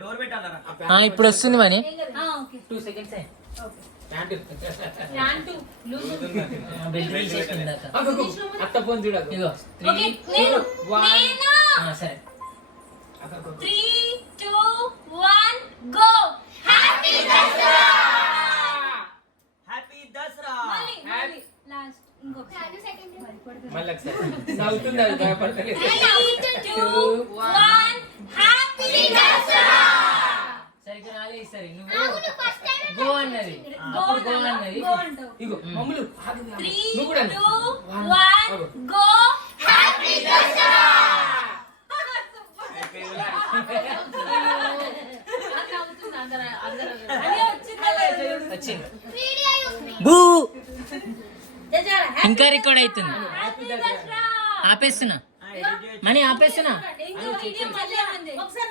Door పెట్టాలరా. ఇప్పుడు వస్తుంది మని 2 seconds అత్త ఫోన్ చూడకు. ఇగో 3 2 1 సరే 3 2 1 go. Happy Dasara. Happy Dasara. మళ్ళీ లాస్ట్ ఇంకొక మళ్ళీ ఒకసారి నవ్వుతుంది అది భయపడతలేదు. 3 2 1 హ్యాపీ దసరా. సరిగ్గా రాలే ఈసారి నువ్వు గో అన్నది అప్పుడు గో అన్నది. ఇగో మమ్ములు నువ్వు కూడా 3 2 1 గో. హ్యాపీ దసరా. వచ్చింది. బూ ఇంకా రికార్డ్ అవుతుంది. ఆపేస్తున్నా మనీ ఆపేస్తున్నా. ఒకసారి